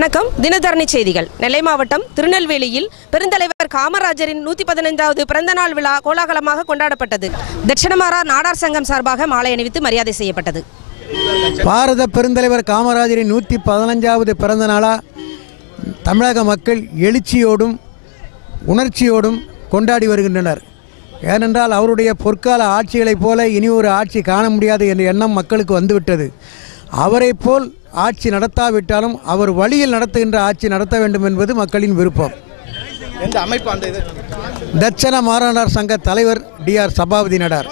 வணக்கம். தினதரணி செய்திகள். நெல்லை மாவட்டம் திருநெல்வேலியில் பெருந்தலைவர் காமராஜரின் 115வது பிறந்தநாள் விழா கோலாகலமாக கொண்டாடப்பட்டது. தட்சிணமாரா நாடார் சங்கம் சார்பாக மாலை அணிவித்து மரியாதை செய்யப்பட்டது. பாரத பெருந்தலைவர் காமராஜரின் 115வது பிறந்த நாளா தமிழக மக்கள் எழுச்சியோடும் உணர்ச்சியோடும் கொண்டாடி வருகின்றனர். ஏனென்றால் அவருடைய பொற்கால ஆட்சிகளைப் போல இனி ஒரு ஆட்சி காண முடியாது என்ற எண்ணம் மக்களுக்கு வந்துவிட்டது. அவரை போல் ஆட்சி நடத்தாவிட்டாலும் அவர் வழியில் நடத்துகின்ற ஆட்சி நடத்த வேண்டும் என்பது மக்களின் விருப்பம். எந்த அமைப்பு அந்த இது தட்சண மாறானார் சங்க தலைவர் DR சபாபதி நடார்.